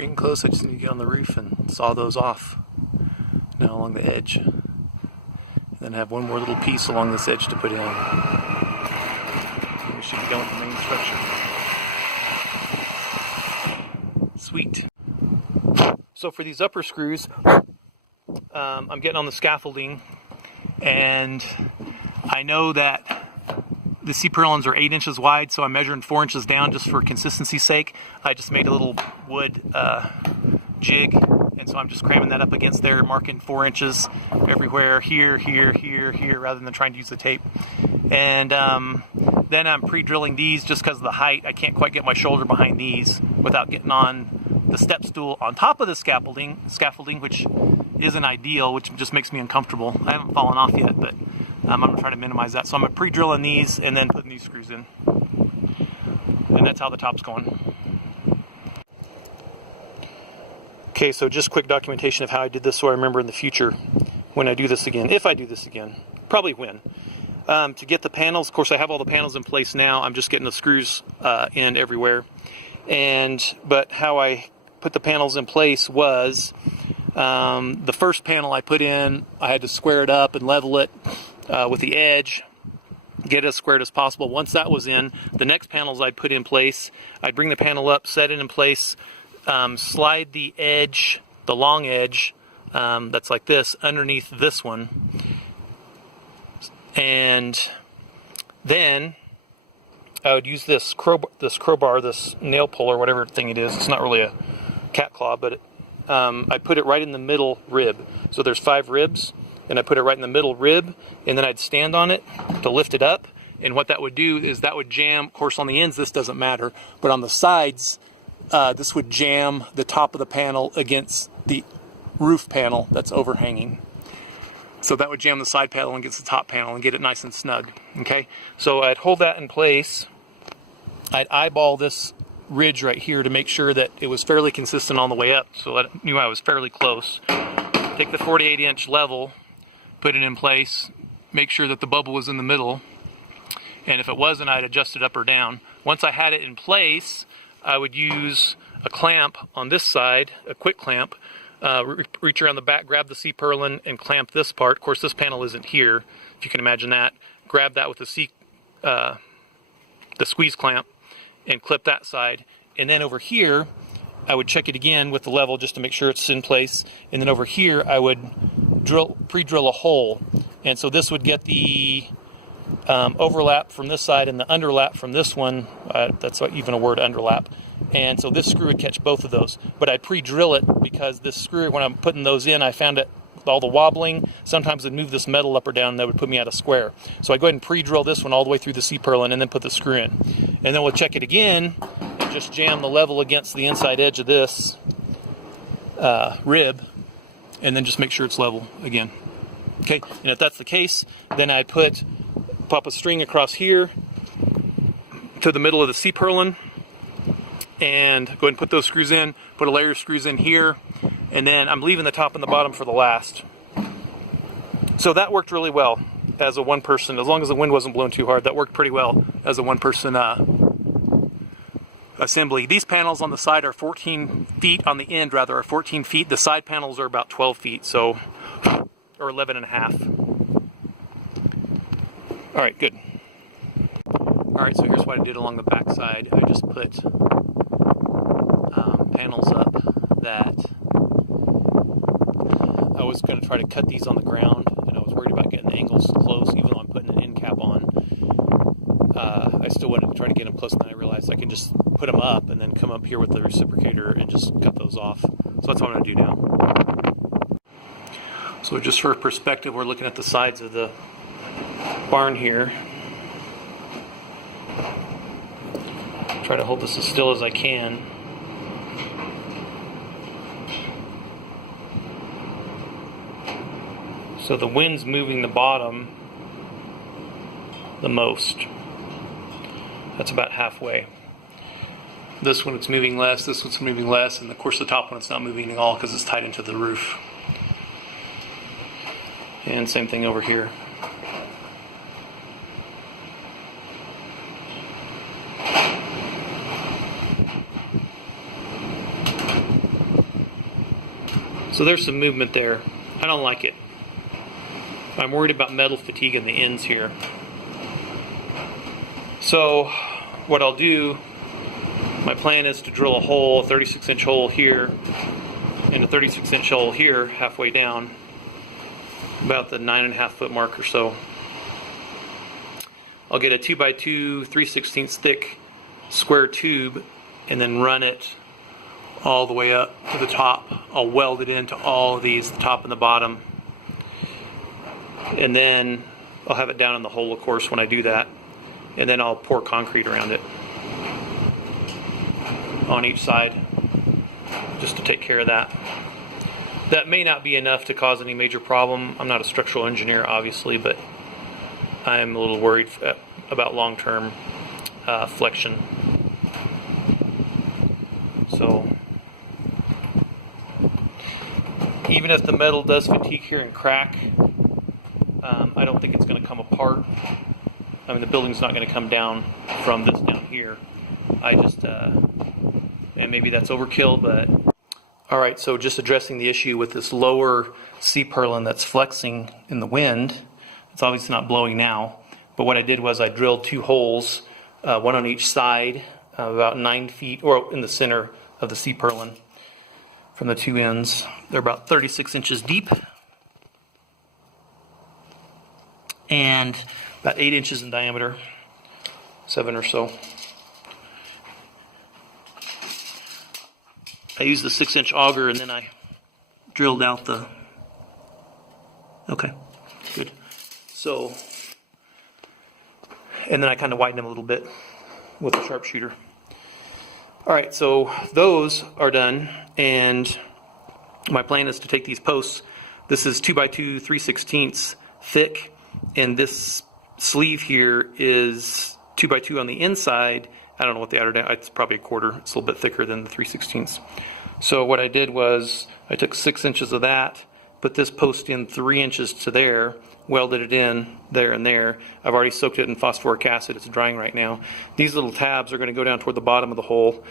getting close. I just need to get on the roof and saw those off now along the edge. And then have one more little piece along this edge to put in. And we should be done with the main structure. Sweet. So for these upper screws, I'm getting on the scaffolding, and I know that the C-purlins are 8 inches wide, so I'm measuring 4 inches down just for consistency's sake. I just made a little wood jig, and so I'm just cramming that up against there, marking 4 inches everywhere, here, here, here, here, rather than trying to use the tape. And then I'm pre-drilling these just because of the height. I can't quite get my shoulder behind these without getting on the step stool on top of the scaffolding, which isn't ideal, which just makes me uncomfortable. I haven't fallen off yet, but I'm going to try to minimize that. So I'm pre-drilling these and then putting these screws in. And that's how the top's going. Okay, so just quick documentation of how I did this so I remember in the future when I do this again. If I do this again. Probably when. To get the panels, of course I have all the panels in place now. I'm just getting the screws in everywhere. But how I put the panels in place was the first panel I put in, I had to square it up and level it with the edge, get it as squared as possible. Once that was in, the next panels I'd put in place, I'd bring the panel up, set it in place, slide the edge, the long edge, that's like this, underneath this one, and then I would use this crowbar, this nail pull or whatever thing it is. It's not really a cat claw, but I put it right in the middle rib. So there's 5 ribs, and I put it right in the middle rib, and then I'd stand on it to lift it up. And what that would do is that would jam, of course on the ends this doesn't matter, but on the sides this would jam the top of the panel against the roof panel that's overhanging. So that would jam the side panel against the top panel and get it nice and snug. Okay, so I'd hold that in place. I'd eyeball this ridge right here to make sure that it was fairly consistent on the way up, so I knew I was fairly close. Take the 48-inch level, put it in place, make sure that the bubble was in the middle, and if it wasn't, I'd adjust it up or down. Once I had it in place, I would use a clamp on this side, a quick clamp, reach around the back, grab the C-purlin and clamp this part. Of course, this panel isn't here, if you can imagine that. Grab that with the squeeze clamp and clip that side. And then over here, I would check it again with the level just to make sure it's in place. And then over here, I would pre-drill a hole. And so this would get the overlap from this side and the underlap from this one. That's even a word, underlap. And so this screw would catch both of those. But I'd pre-drill it because this screw, when I'm putting those in, I found it with all the wobbling. Sometimes I'd move this metal up or down and that would put me out of square. So I go ahead and pre-drill this one all the way through the C-purlin and then put the screw in. And then we'll check it again and just jam the level against the inside edge of this rib and then just make sure it's level again. Okay, and if that's the case, then I'd pop a string across here to the middle of the C-purlin and go ahead and put those screws in, put a layer of screws in here, and then I'm leaving the top and the bottom for the last. So that worked really well as a one-person, as long as the wind wasn't blowing too hard, that worked pretty well as a one-person assembly. These panels on the side are 14 feet, on the end rather, are 14 feet. The side panels are about 12 feet, so, or 11 and a half. All right, good. All right, so here's what I did along the back side. I just put panels up that I was going to try to cut these on the ground, and I was worried about getting the angles close, even though I'm putting an end cap on. I still wanted to try to get them close, and then I realized I can just put them up and then come up here with the reciprocator and just cut those off. So that's what I'm going to do now. So just for perspective, we're looking at the sides of the barn here. Try to hold this as still as I can. So the wind's moving the bottom the most. That's about halfway. This one it's moving less, this one's moving less, and of course the top one it's not moving at all because it's tied into the roof. And same thing over here. So there's some movement there. I don't like it. I'm worried about metal fatigue in the ends here. So what I'll do, my plan is to drill a hole, a 36-inch hole here, and a 36-inch hole here, halfway down, about the 9.5 foot mark or so. I'll get a 2x2, 3/16 thick square tube, and then run it all the way up to the top. I'll weld it into all of these, the top and the bottom. And then I'll have it down in the hole, of course, when I do that. And then I'll pour concrete around it on each side, just to take care of that. That may not be enough to cause any major problem. I'm not a structural engineer, obviously, but I'm a little worried about long-term flexion. So even if the metal does fatigue here and crack, I don't think it's going to come apart. I mean, the building's not going to come down from this down here. I just, and maybe that's overkill, but... Alright, so just addressing the issue with this lower C-purlin that's flexing in the wind. It's obviously not blowing now, but what I did was I drilled 2 holes, one on each side, about 9 feet, or in the center of the C-purlin from the 2 ends. They're about 36 inches deep and about 8 inches in diameter, 7 or so. I used the 6-inch auger and then I drilled out the... Okay, good. So, and then I kind of widened them a little bit with a sharpshooter. Alright, so those are done, and my plan is to take these posts. This is 2x2, 3/16 thick, and this sleeve here is 2x2 on the inside. I don't know what the outer, it's probably a quarter. It's a little bit thicker than the 3/16. So what I did was I took 6 inches of that, put this post in 3 inches to there, welded it in there and there. I've already soaked it in phosphoric acid. It's drying right now. These little tabs are going to go down toward the bottom of the hole.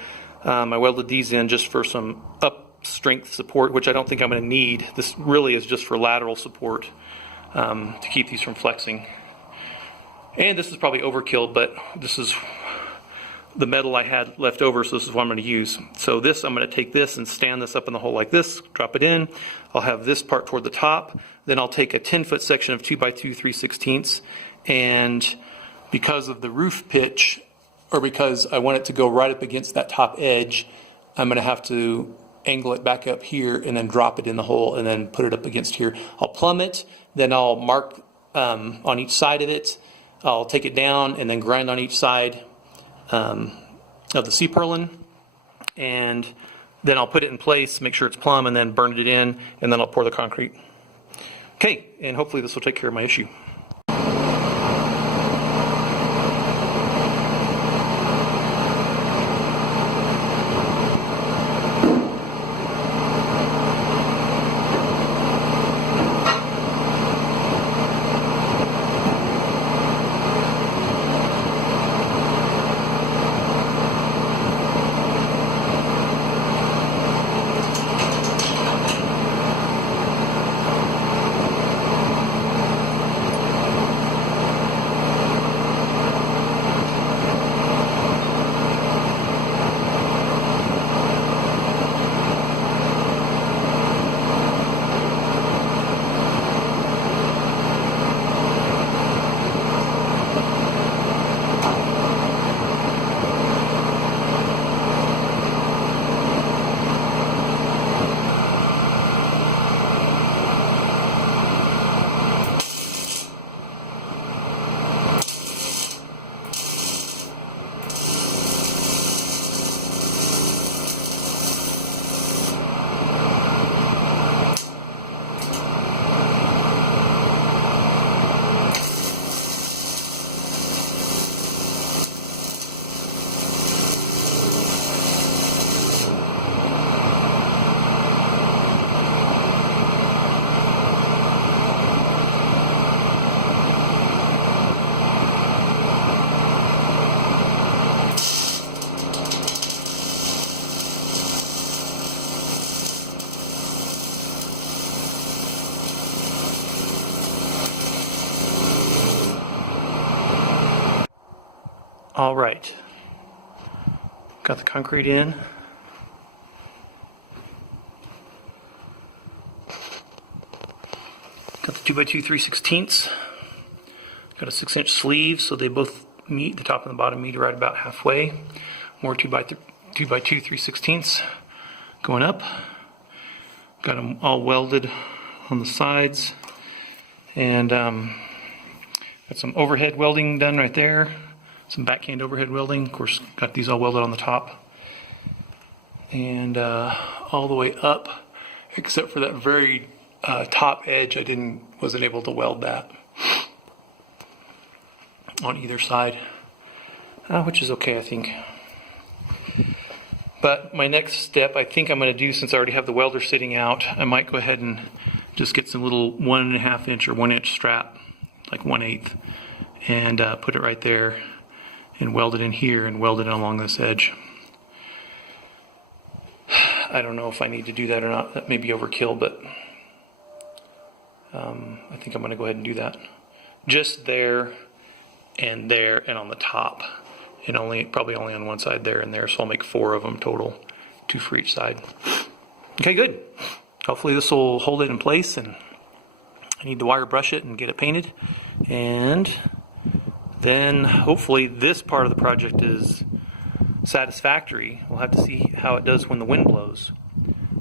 I welded these in just for some up strength support, which I don't think I'm going to need. This really is just for lateral support to keep these from flexing. And this is probably overkill, but this is the metal I had left over, so this is what I'm going to use. So this, I'm going to take this and stand this up in the hole like this, drop it in. I'll have this part toward the top. Then I'll take a 10-foot section of 2x2 3/16, and because of the roof pitch, or because I want it to go right up against that top edge, I'm going to have to angle it back up here and then drop it in the hole and then put it up against here. I'll plumb it, then I'll mark on each side of it. I'll take it down and then grind on each side of the C-purlin, and then I'll put it in place, make sure it's plumb, and then burn it in, and then I'll pour the concrete. Okay, and hopefully this will take care of my issue. All right. Got the concrete in. Got the 2x2 3/16. Got a 6-inch sleeve, so they both meet, the top and the bottom meet right about halfway. More 2x2 3/16 going up. Got them all welded on the sides. And got some overhead welding done right there. Some backhand overhead welding. Of course, got these all welded on the top. And all the way up, except for that very top edge, I wasn't able to weld that on either side, which is okay, I think. But my next step, I think I'm going to do, since I already have the welder sitting out, I might go ahead and just get some little 1.5 inch or 1 inch strap, like 1/8, and put it right there and weld it in here and weld it along this edge. I don't know if I need to do that or not. That may be overkill, but I think I'm going to go ahead and do that. Just there and on the top. And probably only on one side there and there, so I'll make 4 of them total, 2 for each side. Okay, good. Hopefully this will hold it in place, and I need to wire brush it and get it painted. And then hopefully this part of the project is satisfactory. We'll have to see how it does when the wind blows.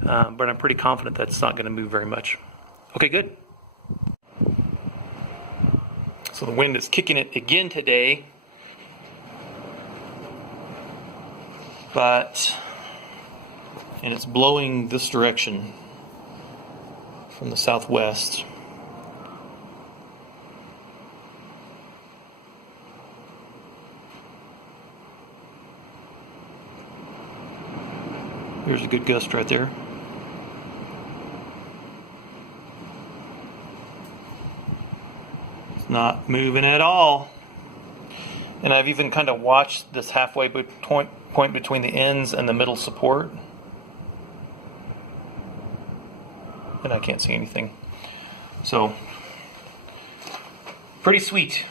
But I'm pretty confident that it's not going to move very much. Okay, good. So the wind is kicking it again today. And it's blowing this direction from the southwest. There's a good gust right there. It's not moving at all. And I've even kind of watched this halfway point between the ends and the middle support. And I can't see anything. So, pretty sweet.